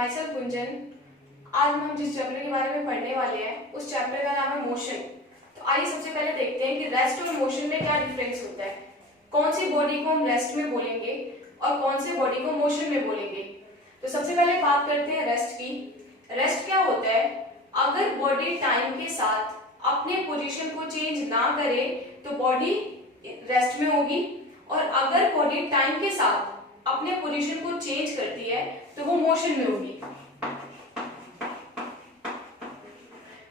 My self Gunjan. आज हम जिस चैप्टर के बारे में पढ़ने वाले हैं उस चैप्टर का नाम है मोशन। तो आइए सबसे पहले देखते हैं कि रेस्ट और मोशन में क्या डिफरेंस होता है, कौन सी बॉडी को हम रेस्ट में बोलेंगे और कौन सी बॉडी को मोशन में बोलेंगे। तो सबसे पहले बात करते हैं रेस्ट की। रेस्ट क्या होता है, अगर बॉडी टाइम के साथ अपने पोजीशन को चेंज ना करे तो बॉडी रेस्ट में होगी, और अगर बॉडी टाइम के साथ अपने पोजीशन को चेंज करती है तो वो मोशन में होगी।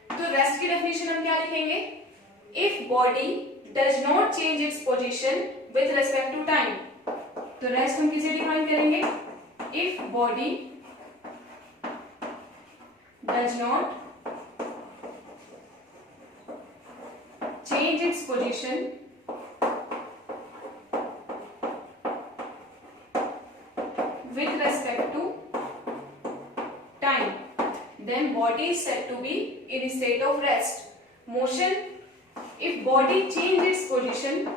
तो रेस्ट की डेफिनेशन हम क्या लिखेंगे, if body does not change its position with respect to time. तो रेस्ट हम किसे डिफाइन करेंगे, if body does not change its position with respect to time, then body is said to be in a state of rest. Motion, if body change its position,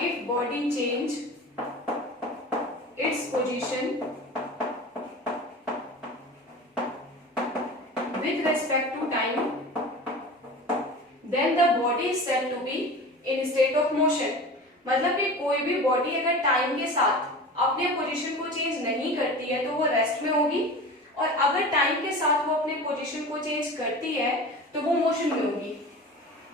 if body change its position with respect to time, then the body is said to be in state of motion। मतलब कि कोई भी body अगर time के साथ अपने position को change नहीं करती है तो वो रेस्ट में होगी, और अगर टाइम के साथ वो अपने पोजीशन को चेंज करती है तो वो मोशन में होगी।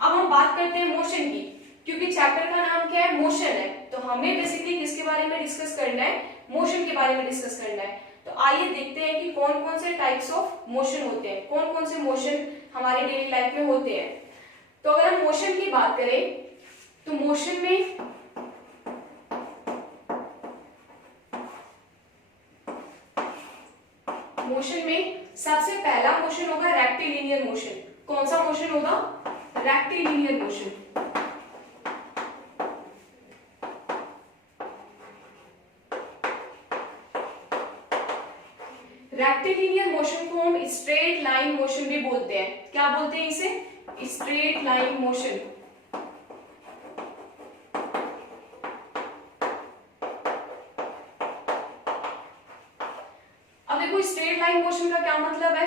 अब हम बात करते हैं मोशन की, क्योंकि चैप्टर का नाम क्या है, मोशन है, तो हमें बेसिकली किसके बारे में डिस्कस करना है, मोशन के बारे में डिस्कस करना है। तो आइए देखते हैं कि कौन कौन से टाइप्स ऑफ मोशन होते हैं, कौन कौन से मोशन हमारे डेली लाइफ में होते हैं। तो अगर हम मोशन की बात करें तो मोशन में सबसे पहला मोशन होगा रेक्टिलिनियर मोशन। कौन सा मोशन होगा, रेक्टिलिनियर मोशन। रेक्टिलिनियर मोशन को हम स्ट्रेट लाइन मोशन भी बोलते हैं। क्या बोलते हैं इसे, स्ट्रेट लाइन मोशन। अब देखो स्ट्रेट लाइन मोशन का क्या मतलब है,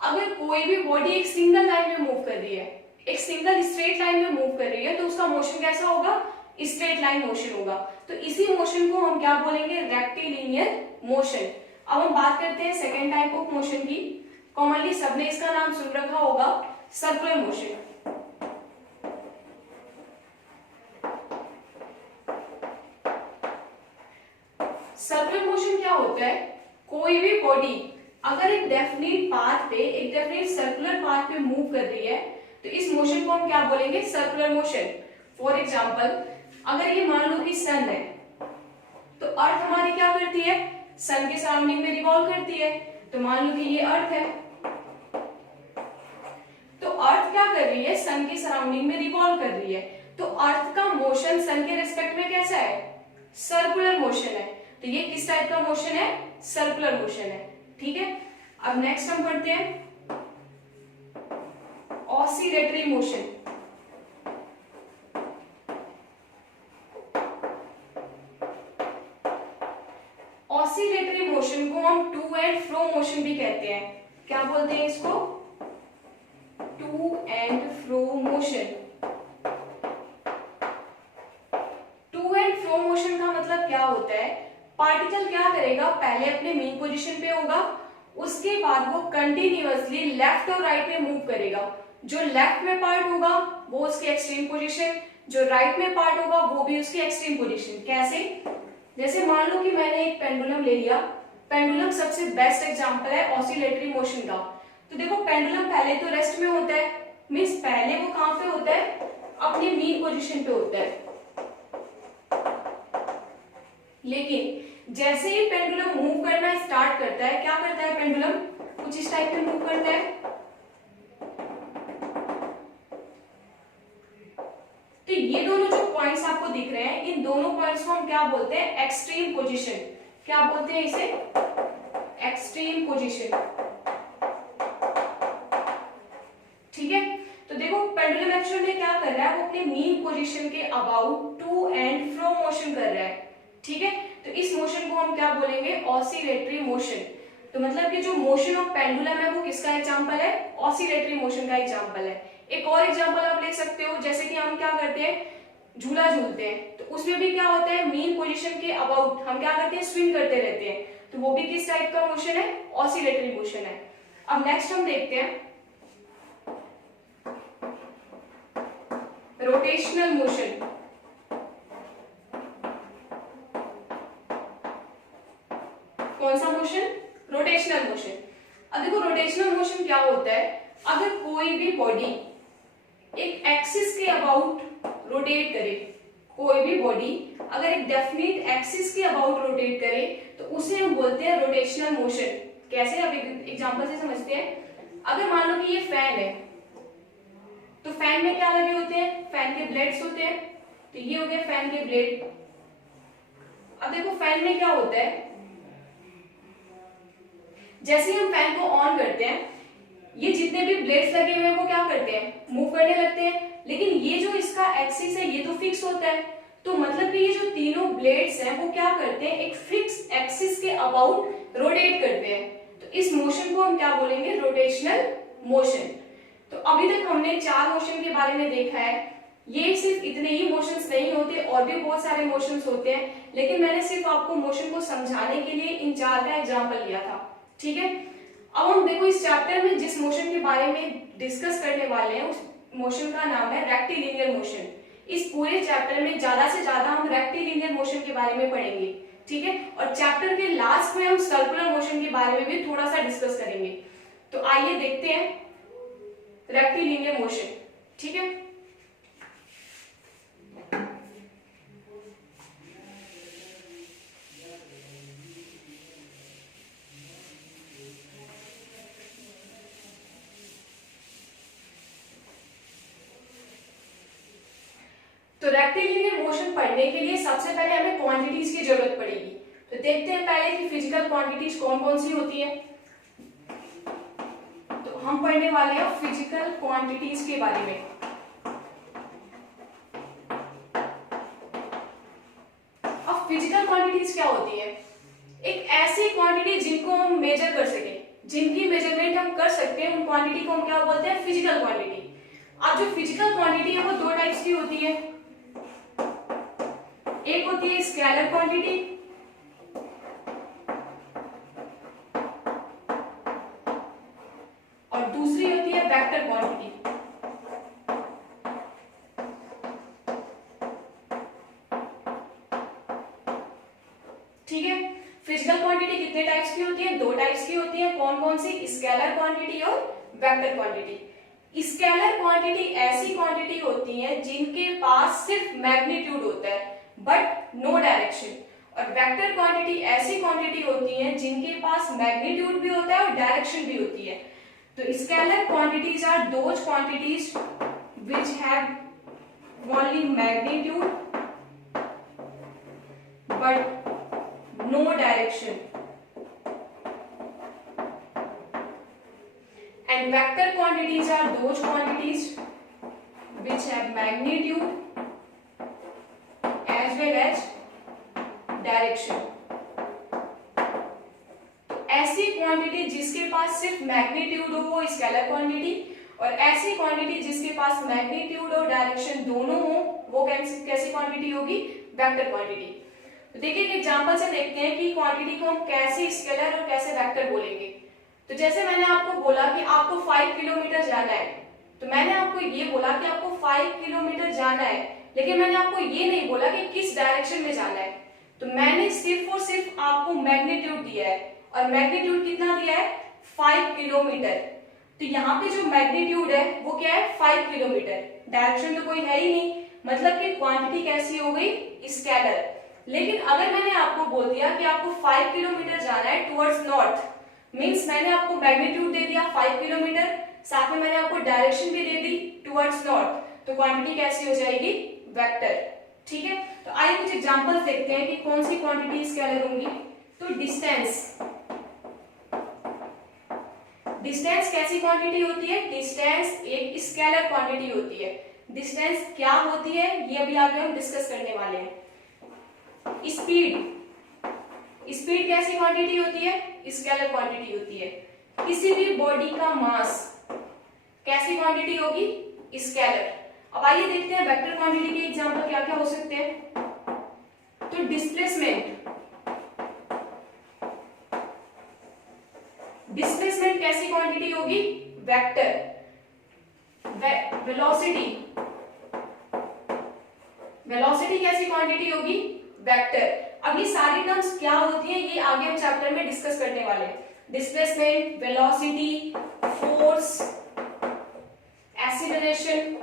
अगर कोई भी बॉडी एक सिंगल लाइन में मूव कर रही है, एक सिंगल स्ट्रेट लाइन में मूव कर रही है, तो उसका मोशन कैसा होगा, स्ट्रेट लाइन मोशन होगा। तो इसी मोशन को हम क्या बोलेंगे, रेक्टिलिनियर मोशन। अब हम बात करते हैं सेकेंड टाइप ऑफ मोशन की। कॉमनली सबने इसका नाम सुन रखा होगा, सर्कुलर मोशन। सर्कुलर मोशन क्या होता है, कोई भी बॉडी अगर एक डेफिनेट पाथ पे, एक डेफिनेट सर्कुलर पाथ पे मूव कर रही है तो इस मोशन को हम क्या बोलेंगे, सर्कुलर मोशन। फॉर एग्जांपल, अगर ये मान लो कि सन है तो अर्थ हमारी क्या करती है, सन के सराउंडिंग में रिवॉल्व करती है। तो मान लो कि ये अर्थ है, तो अर्थ क्या कर रही है, सन के सराउंडिंग में रिवॉल्व कर रही है। तो अर्थ का मोशन सन के रिस्पेक्ट में कैसा है, सर्कुलर मोशन है। तो ये किस टाइप का मोशन है, सर्कुलर मोशन है। ठीक है, अब नेक्स्ट हम पढ़ते हैं ऑसिलेटरी मोशन। ऑसिलेटरी मोशन को हम टू एंड फ्रो मोशन भी कहते हैं। क्या बोलते हैं इसको, to and fro motion. To and fro motion का मतलब क्या होता है, पार्टिकल क्या करेगा, पहले अपने मेन पोजीशन पे होगा, उसके बाद वो कंटिन्यूअसली लेफ्ट और राइट में मूव करेगा। जो लेफ्ट में पार्ट होगा वो उसकी एक्सट्रीम पोजीशन, जो राइट में पार्ट होगा वो भी उसकी एक्सट्रीम पोजीशन। कैसे, जैसे मान लो कि मैंने एक पेंडुलम ले लिया, पेंडुलम सबसे बेस्ट एग्जांपल है ऑसिलेटरी मोशन का। तो देखो पेंडुलम पहले तो रेस्ट में होता है, मींस पहले वो कहां पे होता है, अपने मेन पोजीशन पे होता है। लेकिन जैसे ही पेंडुलम मूव करना स्टार्ट करता है, क्या करता है पेंडुलम, कुछ इस टाइप में मूव करता है। तो ये दोनों जो पॉइंट्स आपको दिख रहे हैं, इन दोनों पॉइंट्स को हम क्या बोलते हैं, एक्सट्रीम पोजीशन। क्या बोलते हैं इसे, एक्सट्रीम पोजीशन। ठीक है, तो देखो पेंडुलम एक्चुअली क्या कर रहा है, वो अपने मीन पोजीशन के about to and fro motion कर रहा है। ठीक है। तो इस मोशन को हम क्या बोलेंगे, ऑसिलेटरी मोशन। तो मतलब कि जो मोशन ऑफ पेंडुलम है वो किसका एग्जांपल है, ऑसिलेटरी मोशन का एग्जांपल है। एक और एग्जांपल आप ले सकते हो, जैसे कि हम क्या करते हैं, झूला झूलते हैं, तो उसमें भी क्या होता है, मीन पोजीशन के अबाउट हम क्या करते हैं, स्विंग करते रहते हैं, तो वो भी किस टाइप का मोशन है, ऑसिलेटरी मोशन है। अब नेक्स्ट हम देखते हैं रोटेशनल मोशन। कौन सा मोशन, रोटेशनल मोशन। अब देखो रोटेशनल मोशन क्या होता है, अगर कोई भी बॉडी एक एक्सिस के अबाउट रोटेट करे, कोई भी बॉडी अगर एक डेफिनेट एक्सिस के अबाउट रोटेट करे तो उसे हम बोलते हैं रोटेशनल मोशन। कैसे, अब एग्जांपल से समझते हैं। अगर मान लो कि ये फैन है, तो फैन में क्या लगे होते हैं, फैन के ब्लेड्स होते हैं, तो ये हो गए फैन के ब्लेड। अब देखो फैन में क्या होता है, जैसे ही हम फैन को ऑन करते हैं, ये जितने भी ब्लेड्स लगे हुए हैं वो क्या करते हैं, मूव करने लगते हैं, लेकिन ये जो इसका एक्सिस है ये तो फिक्स होता है। तो मतलब कि ये जो तीनों ब्लेड्स हैं वो क्या करते हैं, एक फिक्स एक्सिस के अबाउट रोटेट करते हैं। तो इस मोशन को हम क्या बोलेंगे, रोटेशनल मोशन। तो अभी तक हमने 4 मोशन के बारे में देखा है। ये सिर्फ इतने ही मोशंस नहीं होते, और भी बहुत सारे मोशंस होते हैं, लेकिन मैंने सिर्फ आपको मोशन को समझाने के लिए इन 4 का एग्जाम्पल लिया था। ठीक है। अब हम देखो इस चैप्टर में जिस मोशन के बारे में डिस्कस करने वाले हैं, उस मोशन का नाम है रेक्टिलिनियर मोशन। इस पूरे चैप्टर में ज्यादा से ज्यादा हम रेक्टिलिनियर मोशन के बारे में पढ़ेंगे। ठीक है। और चैप्टर के लास्ट में हम सर्कुलर मोशन के बारे में भी थोड़ा सा डिस्कस करेंगे। तो आइए देखते हैं रेक्टिलिनियर मोशन। ठीक है। तो रेक्टिलिनियर मोशन पढ़ने के लिए सबसे पहले हमें क्वांटिटीज की जरूरत पड़ेगी। तो देखते हैं पहले कि फिजिकल क्वांटिटीज कौन कौन सी होती है। तो हम पढ़ने वाले हैं फिजिकल क्वांटिटीज के बारे में। अब फिजिकल क्वांटिटीज क्या होती है, एक ऐसी क्वांटिटी जिनको हम मेजर कर सके, जिनकी मेजरमेंट हम कर सकते हैं, उन क्वांटिटी को हम क्या बोलते हैं, फिजिकल क्वांटिटी। अब जो फिजिकल क्वांटिटी है वो 2 टाइप्स की होती है। एक होती है स्केलर क्वांटिटी, और दूसरी होती है वेक्टर क्वांटिटी। ठीक है। फिजिकल क्वांटिटी कितने टाइप्स की होती है, 2 टाइप्स की होती है। कौन कौन सी, स्केलर क्वांटिटी और वेक्टर क्वांटिटी। स्केलर क्वांटिटी ऐसी क्वांटिटी होती है जिनके पास सिर्फ मैग्नीट्यूड होता है बट नो डायरेक्शन, और वेक्टर क्वांटिटी ऐसी क्वांटिटी होती है जिनके पास मैग्नीट्यूड भी होता है और डायरेक्शन भी होती है। तो scalar quantities are those quantities which have only magnitude but no direction, and vector quantities are those quantities which have magnitude as well as direction। तो ऐसी क्वांटिटी जिसके पास सिर्फ मैग्नीट्यूड हो वो स्केलर क्वांटिटी, और ऐसी क्वांटिटी जिसके पास मैग्नीट्यूड और डायरेक्शन दोनों हो वो कैसी क्वांटिटी होगी, वेक्टर क्वांटिटी। तो देखिए एक एग्जांपल से देखते हैं कि क्वांटिटी को हम कैसे स्केलर और कैसे वेक्टर बोलेंगे। तो जैसे मैंने आपको बोला कि आपको 5 किलोमीटर जाना है, तो मैंने आपको ये बोला कि आपको 5 किलोमीटर जाना है, लेकिन मैंने आपको ये नहीं बोला कि किस डायरेक्शन में जाना है। तो मैंने सिर्फ और सिर्फ आपको मैग्नीट्यूड दिया है, और मैग्नीट्यूड कितना दिया है, 5 किलोमीटर। तो यहाँ पे जो मैग्नीट्यूड है वो क्या है, 5 किलोमीटर। डायरेक्शन तो कोई है ही नहीं, मतलब कि क्वांटिटी कैसी हो गई, स्केलर। लेकिन अगर मैंने आपको बोल दिया कि आपको 5 किलोमीटर जाना है टुवर्ड्स नॉर्थ, मींस मैंने आपको मैग्नीट्यूड दे दिया 5 किलोमीटर, साथ में मैंने आपको डायरेक्शन भी दे दी टुवर्ड्स नॉर्थ, तो क्वांटिटी कैसी हो जाएगी, वेक्टर। ठीक है। तो आइए कुछ एग्जांपल्स देखते हैं कि कौन सी क्वांटिटी स्केलर होंगी। तो डिस्टेंस, डिस्टेंस कैसी क्वांटिटी होती है, डिस्टेंस एक स्केलर क्वांटिटी होती है। डिस्टेंस क्या होती है ये अभी आगे हम डिस्कस करने वाले हैं। स्पीड, स्पीड कैसी क्वांटिटी होती है? स्केलर क्वांटिटी होती है। किसी भी बॉडी का मास कैसी क्वांटिटी होगी? स्केलर। अब आइए देखते हैं वेक्टर क्वांटिटी के एग्जांपल क्या क्या हो सकते हैं। तो डिस्प्लेसमेंट, डिस्प्लेसमेंट कैसी क्वांटिटी होगी? वेक्टर। वेलोसिटी, वेलोसिटी कैसी क्वांटिटी होगी? वेक्टर। अब ये सारी टर्म्स क्या होती हैं ये आगे हम चैप्टर में डिस्कस करने वाले हैं। डिस्प्लेसमेंट, वेलोसिटी, फोर्स, एक्सीलरेशन,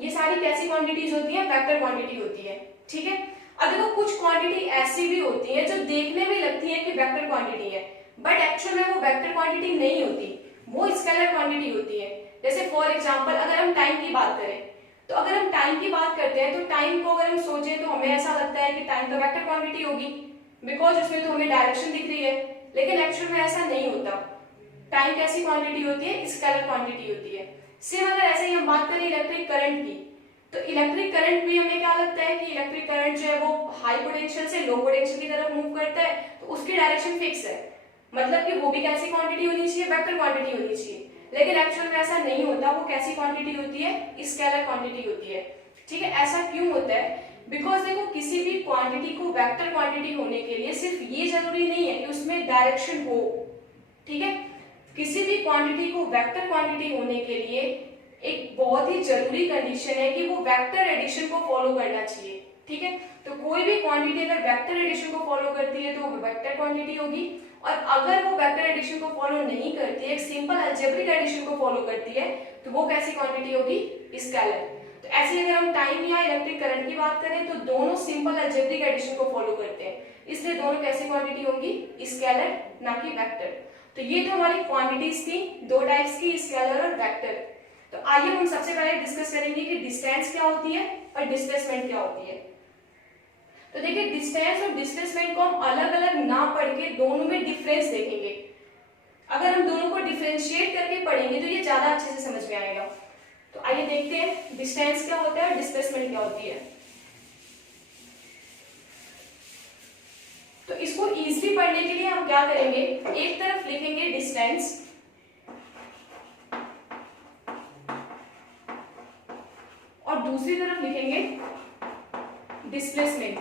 ये सारी कैसी क्वांटिटीज होती है? वेक्टर क्वांटिटी होती है। ठीक है। अब देखो कुछ क्वांटिटी ऐसी भी होती है जो देखने में लगती है कि वेक्टर क्वांटिटी है, बट एक्चुअल में वो वेक्टर क्वांटिटी नहीं होती, वो स्केलर क्वांटिटी होती है। जैसे फॉर एग्जांपल अगर हम टाइम की बात करें, तो अगर हम टाइम की बात करते हैं तो टाइम को अगर हम सोचें तो हमें ऐसा लगता है कि टाइम तो वेक्टर क्वांटिटी होगी, बिकॉज उसमें तो हमें डायरेक्शन दिख रही है, लेकिन एक्चुअल में ऐसा नहीं होता। टाइम कैसी क्वांटिटी होती है? स्केलर क्वांटिटी होती है। सेम अगर ऐसे ही हम बात करें इलेक्ट्रिक करंट की, तो इलेक्ट्रिक करंट भी हमें क्या लगता है कि इलेक्ट्रिक करंट जो है वो हाई पोटेंशियल से लो पोटेंशियल की तरफ मूव करता है, तो उसकी डायरेक्शन फिक्स है, मतलब कि वो भी कैसी क्वांटिटी होनी चाहिए? वेक्टर क्वांटिटी होनी चाहिए। लेकिन एक्चुअल में ऐसा नहीं होता, वो कैसी क्वांटिटी होती है? स्केलर क्वांटिटी होती है। ठीक है। ऐसा क्यों होता है? बिकॉज देखो किसी भी क्वांटिटी को वेक्टर क्वांटिटी होने के लिए सिर्फ ये जरूरी नहीं है कि उसमें डायरेक्शन हो। ठीक है। किसी भी क्वांटिटी को वेक्टर क्वांटिटी होने के लिए एक बहुत ही जरूरी कंडीशन है कि वो वेक्टर एडिशन को फॉलो करना चाहिए। ठीक है। तो कोई भी क्वांटिटी अगर वेक्टर एडिशन को फॉलो करती है तो वो वेक्टर क्वांटिटी होगी, और अगर वो वेक्टर एडिशन को फॉलो नहीं करती है, एक सिंपल अलजेब्रिक एडिशन को फॉलो करती है, तो वो कैसी क्वांटिटी होगी? स्केलर। तो ऐसे अगर हम टाइम या इलेक्ट्रिक करंट की बात करें तो दोनों सिंपल अलजेब्रिक एडिशन को फॉलो करते हैं, इसलिए दोनों कैसी क्वांटिटी होंगी? स्केलर, ना कि वेक्टर। तो ये तो हमारी क्वांटिटीज थी, दो टाइप्स की, स्केलर और वेक्टर। तो आइए हम सबसे पहले डिस्कस करेंगे कि डिस्टेंस क्या होती है और डिस्प्लेसमेंट क्या होती है। तो देखिए डिस्टेंस और डिस्प्लेसमेंट को हम अलग अलग ना पढ़ के दोनों में डिफरेंस देखेंगे। अगर हम दोनों को डिफरेंशिएट करके पढ़ेंगे तो ये ज्यादा अच्छे से समझ में आएगा। तो आइए देखते हैं डिस्टेंस क्या होता है और डिस्प्लेसमेंट क्या होती है। तो इसको इजीली पढ़ने के लिए हम क्या करेंगे, एक तरफ लिखेंगे डिस्टेंस और दूसरी तरफ लिखेंगे डिस्प्लेसमेंट।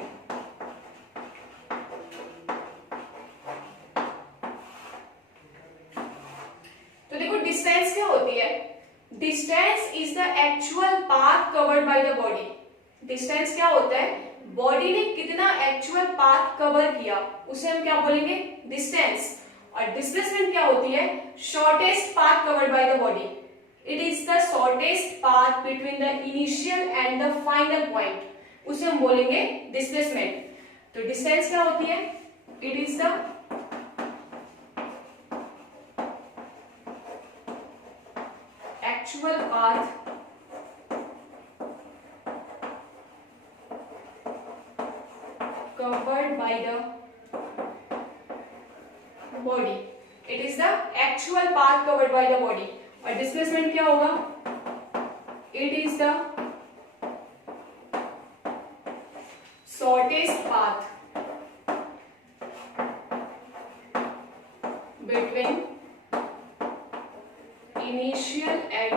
तो देखो डिस्टेंस क्या होती है? Distance is the actual path covered by the body. Distance क्या होता है? बॉडी ने कितना एक्चुअल पाथ कवर किया उसे हम क्या बोलेंगे? डिस्टेंस। और डिस्प्लेसमेंट क्या होती है? Shortest path covered by the body. It is the shortest path between the initial and the final point. उसे हम बोलेंगे डिस्प्लेसमेंट। तो डिस्टेंस क्या होती है? It is the actual path covered by the body. It is the actual path covered by the body. और displacement क्या होगा? It is the shortest path between initial and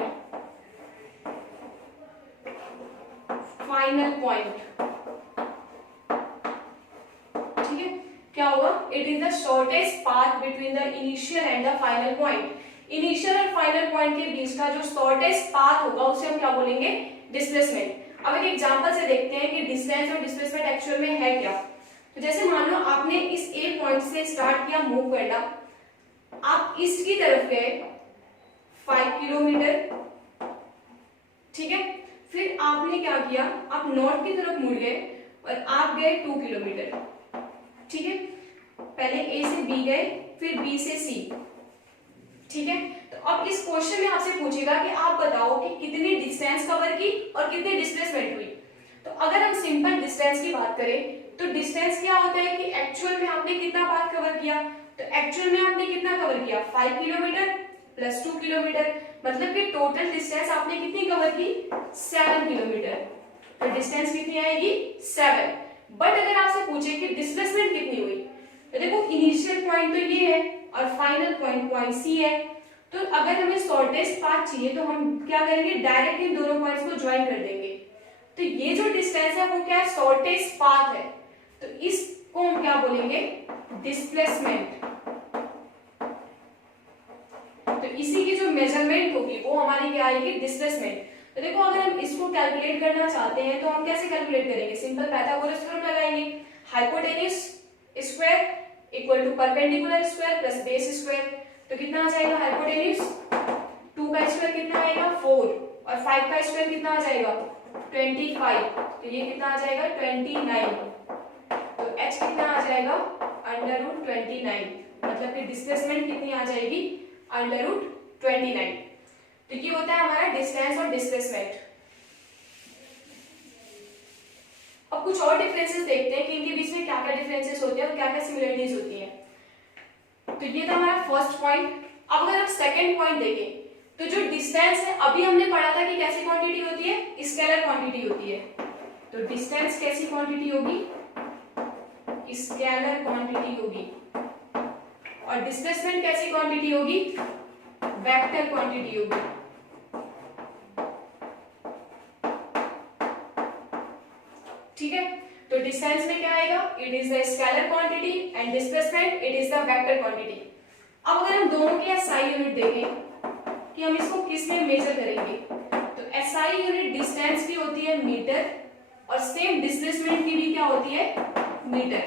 final point. ठीक है। क्या होगा? It is the shortest path between the initial and the final point. Initial और final point के बीच का जो शॉर्टेस्ट पाथ होगा उसे हम क्या बोलेंगे? डिस्प्लेसमेंट। अब एक एग्जांपल से देखते हैं कि डिस्टेंस और डिस्प्लेसमेंट एक्चुअल में है क्या। तो जैसे मान लो आपने इस ए पॉइंट से स्टार्ट किया मूव करना, आप ईस्ट की तरफ गए 5 किलोमीटर। ठीक है। फिर आपने क्या किया, आप नॉर्थ की तरफ मुड़ गए और आप गए 2 किलोमीटर। ठीक है। पहले ए से बी गए, फिर बी से सी। ठीक है। तो अब इस क्वेश्चन में आपसे पूछेगा कि आप बताओ कि कितनी डिस्टेंस कवर की और कितनी डिस्प्लेसमेंट हुई। तो अगर हम सिंपल डिस्टेंस की बात करें तो डिस्टेंस क्या होता है कि एक्चुअल में आपने कितना पाथ कवर किया। तो एक्चुअल में आपने कितना कवर किया? 5 किलोमीटर प्लस 2 किलोमीटर, मतलब कि टोटल डिस्टेंस आपने कितनी कवर की? 7 किलोमीटर। तो डिस्टेंस कितनी आएगी 7। बट अगर आपसे पूछे कि डिस्प्लेसमेंट कितनी हुई, तो देखो इनिशियल पॉइंट तो ये है और फाइनल पॉइंट पॉइंट सी है, तो अगर हमें शॉर्टेस्ट पाथ चाहिए तो हम क्या करेंगे, डायरेक्ट इन दोनों पॉइंट्स को ज्वाइन कर देंगे। तो ये जो डिस्टेंस है वो क्या है, शॉर्टेस्ट पाथ है, तो इसको हम क्या बोलेंगे, डिस्प्लेसमेंट। तो इसी की जो मेजरमेंट होगी वो हमारी क्या आएगी, डिस्प्लेसमेंट। तो देखो अगर हम इसको कैलकुलेट करना चाहते हैं तो हम कैसे कैलकुलेट करेंगे, सिंपल पाइथागोरस थ्योरम लगाएंगे। Hypotenuse square equal to perpendicular square plus base square. तो कितना आ जाएगा, हाइपोटेन्यूज 2 का स्क्वायर कितना आएगा 4 और 5 का स्क्वायर कितना आ जाएगा 25, तो ये कितना आ जाएगा 29। तो h कितना आ जाएगा √29, मतलब कि डिस्प्लेसमेंट कितनी आ जाएगी √29। तो ये होता है हमारा डिस्टेंस और डिस्प्लेसमेंट। अब कुछ और डिफरेंसेस देखते हैं कि इनके बीच में क्या क्या डिफरेंसेस होते हैं और क्या क्या सिमिलरिटीज होती हैं। तो ये था हमारा फर्स्ट पॉइंट। अब अगर हम सेकंड पॉइंट देखें तो जो डिस्टेंस है, अभी हमने पढ़ा था कि कैसी क्वांटिटी होती है, स्केलर क्वांटिटी होती है। तो डिस्टेंस कैसी क्वांटिटी होगी, स्केलर क्वांटिटी होगी, और डिस्प्लेसमेंट कैसी क्वांटिटी होगी, वेक्टर क्वांटिटी होगी। ठीक है, तो डिस्टेंस में क्या आएगा, it is the scalar quantity and displacement it is the vector quantity. अब अगर हम दोनों की एसआई यूनिट देखें कि हम इसको किस में मेजर करेंगे, तो एसआई यूनिट डिस्टेंस की होती है मीटर और सेम डिस्प्लेसमेंट की भी क्या होती है, मीटर।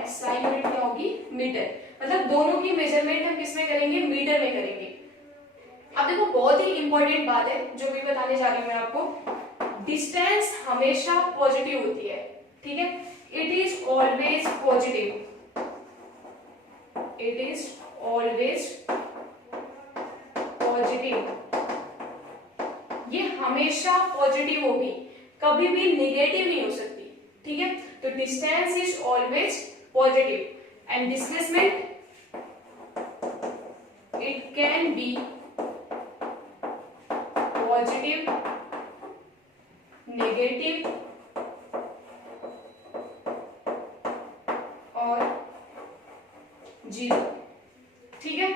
एसआई यूनिट क्या होगी, मीटर, मतलब दोनों की मेजरमेंट हम किस में करेंगे, मीटर में करेंगे। अब देखो बहुत ही इंपॉर्टेंट बात है जो भी बताने जा रही हूं मैं आपको, डिस्टेंस हमेशा पॉजिटिव होती है। ठीक है, it is always positive, it is always positive, ये हमेशा पॉजिटिव होगी, कभी भी नेगेटिव नहीं हो सकती। ठीक है, तो distance is always positive and displacement it can be positive, negative और जीरो। ठीक है,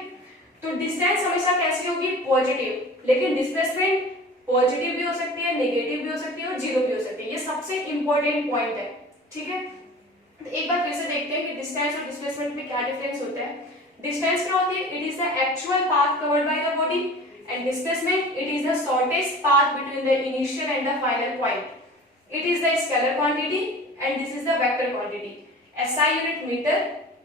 तो डिस्टेंस हमेशा कैसी होगी, पॉजिटिव, लेकिन डिस्प्लेसमेंट पॉजिटिव भी हो सकती है, नेगेटिव भी हो सकती है और जीरो भी हो सकती है। ये सबसे इंपॉर्टेंट पॉइंट है। ठीक है, तो एक बार फिर से देखते हैं कि डिस्टेंस और डिस्प्लेसमेंट में क्या डिफरेंस होता है। डिस्टेंस क्या होती है, it is the actual path covered by the body and displacement it is the shortest path between the initial and the final point. It is the scalar quantity and this is the vector quantity. SI unit metre,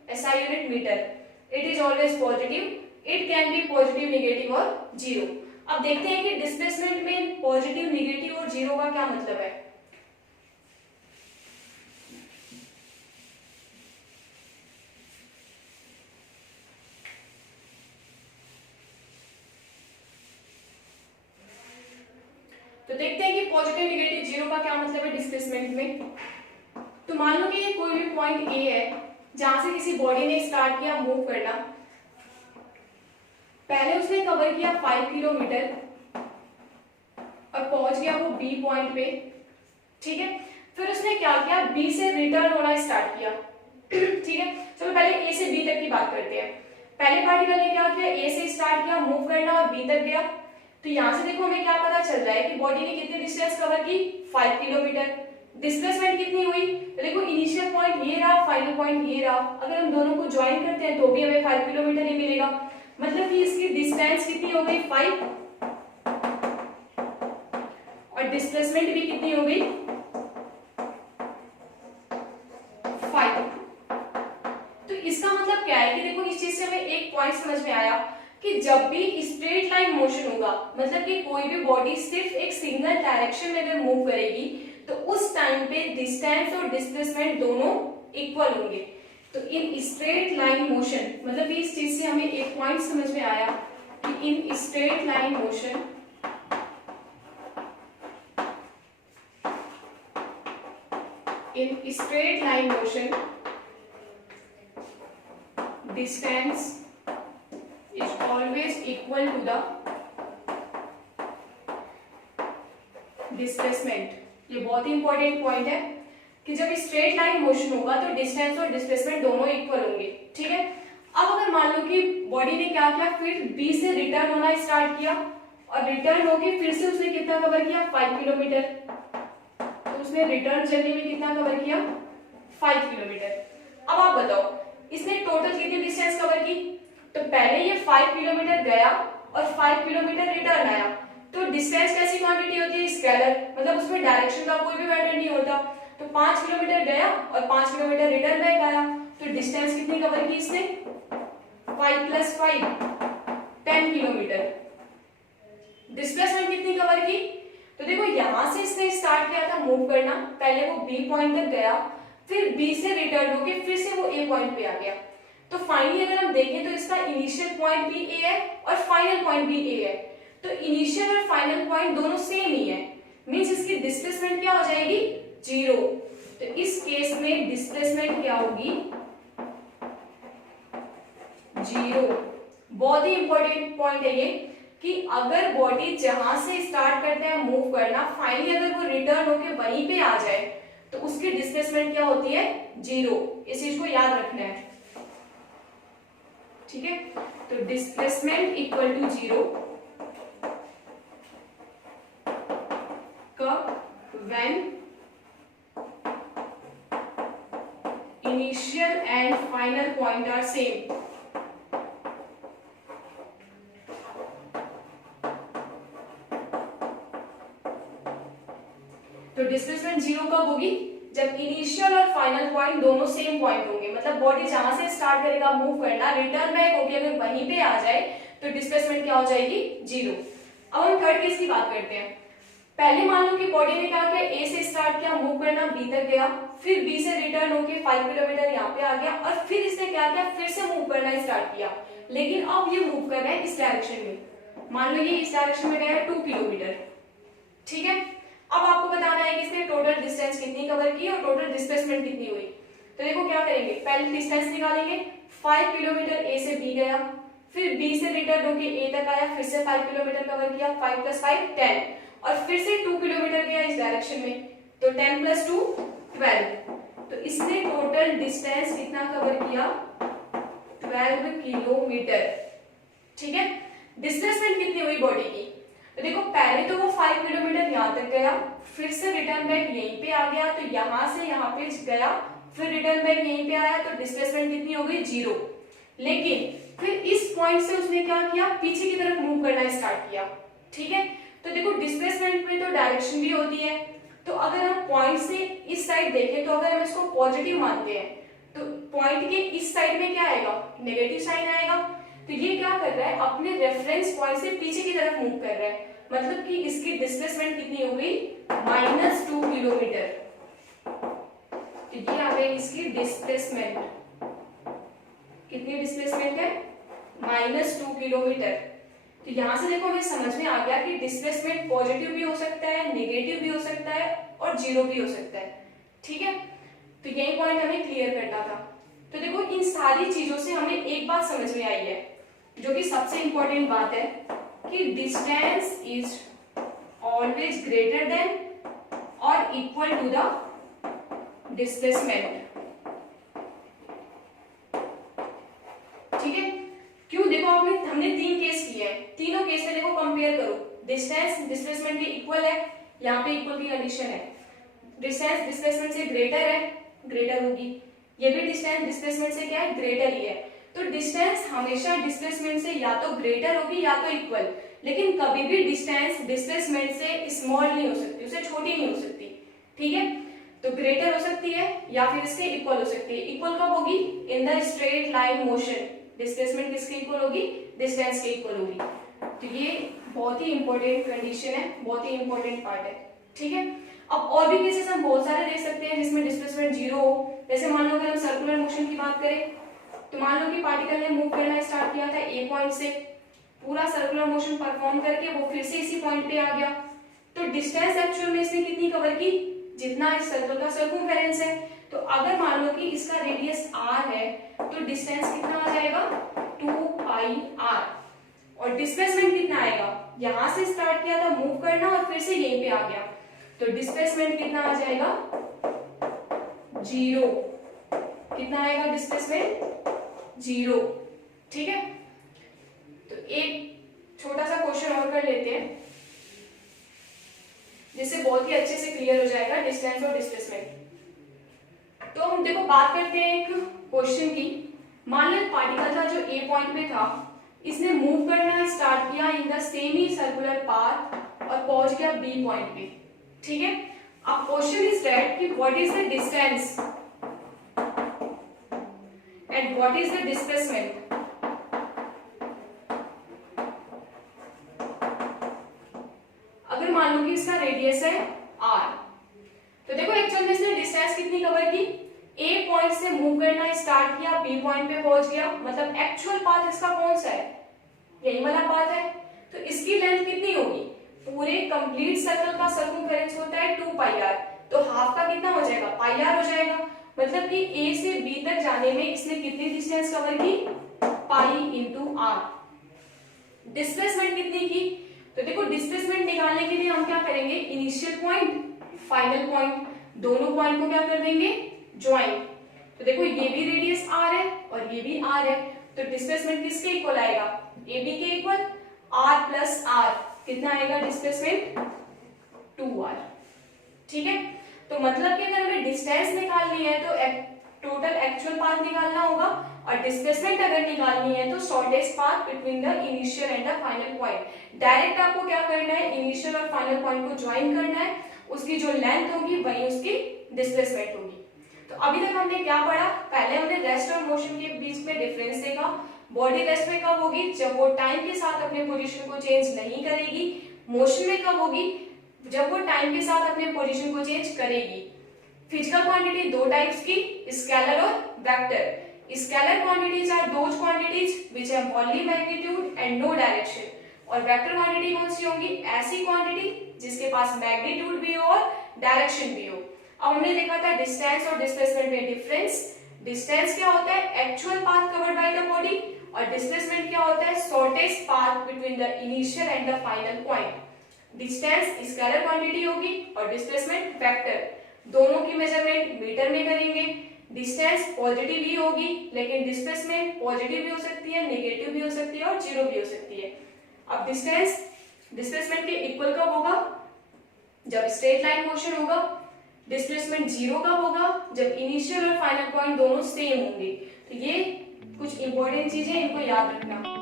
SI unit metre, it is always positive, it can be positive, negative और zero. अब देखते हैं कि displacement में positive, negative और zero का क्या मतलब है। तो देखते हैं कि पॉजिटिव, नेगेटिव, जीरो का क्या मतलब है डिस्प्लेसमेंट में। तो मान लो कि ये कोई भी पॉइंट ए है जहां से किसी बॉडी ने स्टार्ट किया मूव करना, पहले उसने कवर किया 5 किलोमीटर और पहुंच गया वो बी पॉइंट पे। ठीक है, फिर उसने क्या किया, बी से रिटर्न होना स्टार्ट किया। ठीक है, चलो पहले ए से बी तक की बात करते हैं। पहले पार्टिकल ने क्या किया, ए से स्टार्ट किया मूव करना और बी तक गया। तो यहां से देखो हमें क्या पता चल रहा है कि बॉडी ने कितनी डिस्टेंस कवर की, 5 किलोमीटर। डिस्प्लेसमेंट कितनी हुई, तो देखो इनिशियल पॉइंट ये रहा, फाइनल पॉइंट ये रहा, अगर हम दोनों को ज्वाइन करते हैं तो भी हमें 5 किलोमीटर ही मिलेगा, मतलब कि इसकी डिस्टेंस कितनी हो गई 5 और डिस्प्लेसमेंट भी कितनी हो गई 5। तो इसका मतलब क्या है कि देखो इस चीज से हमें एक पॉइंट समझ में आया कि जब भी स्ट्रेट लाइन मोशन होगा, मतलब कि कोई भी बॉडी सिर्फ एक सिंगल डायरेक्शन में अगर मूव करेगी तो उस टाइम पे डिस्टेंस और डिस्प्लेसमेंट दोनों इक्वल होंगे। तो इन स्ट्रेट लाइन मोशन, मतलब इस चीज से हमें एक पॉइंट समझ में आया कि in straight line motion distance is always equal to the displacement, ये बहुत ही इंपॉर्टेंट पॉइंट है कि जब स्ट्रेट लाइन मोशन होगा तो डिस्टेंस और डिस्प्लेसमेंट दोनों इक्वल होंगे, ठीक है। अब अगर मान लो कि बॉडी ने क्या किया, फिर बी से रिटर्न होना स्टार्ट किया और रिटर्न होके फिर से उसने कितना कवर किया, 5 किलोमीटर। तो उसने रिटर्न जर्नी में कितना कवर किया, 5 किलोमीटर। अब आप बताओ इसने टोटल कितनी डिस्टेंस कवर की, तो पहले ये 5 किलोमीटर गया और 5 किलोमीटर रिटर्न आया। तो डिस्टेंस कैसी क्वांटिटी होती है, स्केलर, मतलब उसमें डायरेक्शन का कोई भी मैटर नहीं होता। तो 5 किलोमीटर गया और 5 किलोमीटर रिटर्न बैक आया, तो डिस्टेंस कितनी कवर की इसने, 5 + 5 10 किलोमीटर। डिस्प्लेसमेंट कितनी कवर की, तो देखो यहां से इसने स्टार्ट किया था मूव करना, पहले वो बी पॉइंट तक गया, फिर बी से रिटर्न होके फिर से वो ए पॉइंट पे आ गया। तो फाइनली अगर हम देखें तो इसका इनिशियल पॉइंट भी ए है और फाइनल पॉइंट भी ए है। तो इनिशियल और फाइनल पॉइंट दोनों सेम ही है, मींस इसकी डिस्प्लेसमेंट क्या हो जाएगी, 0। तो इस केस में डिस्प्लेसमेंट क्या होगी, 0। बहुत ही इंपॉर्टेंट पॉइंट है ये कि अगर बॉडी जहां से स्टार्ट करता है मूव करना, फाइनली अगर वो रिटर्न होके वहीं पे आ जाए तो उसकी डिस्प्लेसमेंट क्या होती है, 0। इस चीज को याद रखना है, ठीक है। तो डिस्प्लेसमेंट इक्वल टू 0 कब, when initial and final point are same. तो डिस्प्लेसमेंट 0 कब होगी, जब इनिशियल और फाइनल पॉइंट दोनों सेम पॉइंट होंगे, मतलब बॉडी जहां से स्टार्ट करेगा मूव करना, रिटर्न बैक होके अगर वहीं पे आ जाए तो डिस्प्लेसमेंट क्या हो जाएगी, 0। अब हम थर्ड केस की बात करते हैं। पहले मान लो कि बॉडी ने क्या किया, ए से स्टार्ट किया मूव करना, बी तक गया, फिर बी से रिटर्न होके 5 किलोमीटर यहाँ पे आ गया और फिर इसने क्या किया, फिर से मूव करना स्टार्ट किया, लेकिन अब ये मूव कर रहा है इस डायरेक्शन में। मान लो ये इस डायरेक्शन में गया है 2 किलोमीटर, ठीक है। अब आपको बताना है कि इसने टोटल डिस्टेंस कितनी कवर की और टोटल डिस्प्लेसमेंट कितनी हुई। तो देखो क्या करेंगे, पहले डिस्टेंस निकालेंगे, 5 किलोमीटर ए से बी गया, फिर बी से रिटर्न होके ए तक आया, फिर से 5 किलोमीटर कवर किया, 5 + 5 10, और फिर से 2 किलोमीटर गया इस डायरेक्शन में, तो 10 + 2 12। तो इसने टोटल डिस्टेंस कितना कवर किया, 12 किलोमीटर, ठीक है। डिस्प्लेसमेंट कितनी हुई बॉडी की, तो देखो पहले तो वो 5 किलोमीटर यहाँ तक गया, फिर से रिटर्न बैक यहीं पे आ गया, तो यहां से यहाँ पे गया, फिर रिटर्न बैक यहीं पे आया, तो डिस्प्लेसमेंट कितनी हो गई, 0। लेकिन फिर इस पॉइंट से उसने क्या किया, पीछे की तरफ मूव करना स्टार्ट किया, ठीक है। तो देखो डिस्प्लेसमेंट में तो डायरेक्शन भी होती है, तो अगर हम पॉइंट से इस साइड देखें तो अगर हम इसको पॉजिटिव मानते हैं तो पॉइंट के इस साइड में क्या आएगा, नेगेटिव साइन आएगा। तो ये क्या कर रहा है, अपने रेफरेंस पॉइंट से पीछे की तरफ मूव कर रहा है, मतलब कि इसकी डिस्प्लेसमेंट कितनी हो गई, -2 किलोमीटर। तो ये आ गई इसकी डिस्प्लेसमेंट, कितनी डिस्प्लेसमेंट है, -2 किलोमीटर। तो यहां से देखो हमें समझ में आ गया कि डिस्प्लेसमेंट पॉजिटिव भी हो सकता है, नेगेटिव भी हो सकता है और 0 भी हो सकता है, ठीक है। तो यही पॉइंट हमें क्लियर करना था। तो देखो इन सारी चीजों से हमें एक बात समझ में आई है, जो कि सबसे इंपॉर्टेंट बात है कि distance is always greater than और इक्वल टू द डिस्प्लेसमेंट, ठीक है। क्यों, देखो हमने 3 केस किए हैं, तीनों केस में देखो कंपेयर करो, डिस्टेंस डिस्प्लेसमेंट के इक्वल है, यहाँ पे इक्वल की कंडीशन है, डिस्टेंस डिस्प्लेसमेंट से ग्रेटर है, ग्रेटर होगी, ये भी डिस्टेंस डिस्प्लेसमेंट से क्या है, ग्रेटर ही है। तो डिस्टेंस हमेशा डिस्प्लेसमेंट से या तो ग्रेटर होगी या तो इक्वल, लेकिन कभी भी डिस्टेंस डिस्प्लेसमेंट से स्मॉल नहीं हो सकती, उससे छोटी नहीं हो सकती, ठीक है। तो ग्रेटर हो सकती है या फिर इसके इक्वल हो सकती है। इक्वल कब होगी, in the straight line motion, displacement किसके इक्वल होगी, डिस्टेंस के इक्वल होगी। तो ये बहुत ही इंपॉर्टेंट कंडीशन है, बहुत ही इंपॉर्टेंट पार्ट है, ठीक है। अब और भी केसेस हम बहुत सारे देख सकते हैं जिसमें डिस्प्लेसमेंट 0 हो, जैसे मान लो अगर हम सर्कुलर मोशन की बात करें, तो मान लो कि पार्टिकल ने मूव करना स्टार्ट किया था ए पॉइंट से, पूरा सर्कुलर मोशन परफॉर्म करके वो फिर से इसी पॉइंट पे आ गया, तो डिस्टेंस एक्चुअल में इसने कितनी कवर की, जितना इस सर्कल का सर्कमफेरेंस है। तो अगर मान लो कि इसका रेडियस r है तो डिस्टेंस कितना आ जाएगा, 2πr, और डिस्प्लेसमेंट कितना आएगा, यहां से स्टार्ट किया था मूव करना और फिर से यहीं पे आ गया, तो डिस्प्लेसमेंट कितना आ जाएगा, 0। कितना आएगा डिस्प्लेसमेंट, 0। ठीक है, तो एक छोटा सा क्वेश्चन और कर लेते हैं जिससे बहुत ही अच्छे से क्लियर हो जाएगा डिस्टेंस और डिस्प्लेसमेंट। तो हम देखो बात करते हैं एक क्वेश्चन की। मान लो पार्टिकल था जो ए पॉइंट पे था, इसने मूव करना स्टार्ट किया in the semi circular path और पहुंच गया बी पॉइंट पे। ठीक है, अब क्वेश्चन इज दैट कि what is the distance and what is the displacement. अगर मान लो कि इसका रेडियस है r, तो देखो एक्चुअल में इसने डिस्टेंस कितनी कवर की, ए पॉइंट से मूव करना स्टार्ट किया, बी पॉइंट पे पहुंच गया, मतलब एक्चुअल पाथ इसका कौन सा है, यही वाला पाथ है। तो इसकी लेंथ कितनी होगी, पूरे कंप्लीट सर्कल का सर्कमफेरेंस होता है 2 पाई r, तो हाफ का कितना हो जाएगा, पाई r हो जाएगा। मतलब कि a से b तक जाने में इसने कितनी डिस्टेंस कवर की, पाई इंटू r। डिस्प्लेसमेंट कितनी की, तो देखो डिस्प्लेसमेंट निकालने के लिए हम क्या करेंगे, इनिशियल पॉइंट फाइनल पॉइंट दोनों पॉइंट को क्या कर देंगे, ज्वाइन। तो देखो ये भी रेडियस r है और ये भी r है, तो डिस्प्लेसमेंट किसके इक्वल आएगा, ab के इक्वल, r प्लस r कितना आएगा डिस्प्लेसमेंट, 2r। ठीक है, तो मतलब कि अगर हमें डिस्टेंस निकालनी है तो टोटल एक्चुअल पाथ निकालना होगा, और डिस्प्लेसमेंट अगर निकालनी है तो shortest path between the initial and the final point. Direct आपको क्या करना है, इनिशियल और फाइनल पॉइंट को ज्वाइन करना है, उसकी जो लेंथ होगी वही उसकी डिस्प्लेसमेंट होगी। तो अभी तक हमने क्या पढ़ा, पहले हमने रेस्ट और मोशन के बीच में डिफरेंस देखा। बॉडी रेस्ट में कब होगी, जब वो टाइम के साथ अपने पोजीशन को चेंज नहीं करेगी। मोशन में कब होगी, जब वो टाइम के साथ अपने पोजीशन को चेंज करेगी। फिजिकल क्वांटिटी दो टाइप्स की, स्केलर और vector. Scalar quantities are those quantities which have only magnitude and no direction, और वेक्टर क्वांटिटी कौन सी होंगी, ऐसी क्वांटिटी जिसके पास मैग्नीट्यूड भी हो और डायरेक्शन भी हो। अब हमने देखा था डिस्टेंस और डिस्प्लेसमेंट में डिफरेंस। डिस्टेंस क्या होता है, actual path covered by the body, और डिस्प्लेसमेंट क्या होता है, shortest path between the initial and the final point. Distance scalar quantity होगी और डिस्प्लेसमेंट वेक्टर। दोनों की मेजरमेंट मीटर में करेंगे। डिस्टेंस पॉजिटिव ही होगी, लेकिन डिस्प्लेसमेंट पॉजिटिव भी हो सकती है, नेगेटिव भी हो सकती है और जीरो भी हो सकती है। अब डिस्टेंस डिस्प्लेसमेंट के इक्वल कब होगा, जब स्ट्रेट लाइन मोशन होगा। डिस्प्लेसमेंट जीरो कब होगा, जब इनिशियल और फाइनल पॉइंट दोनों सेम होंगे। तो ये कुछ इंपॉर्टेंट चीजें, इनको याद रखना।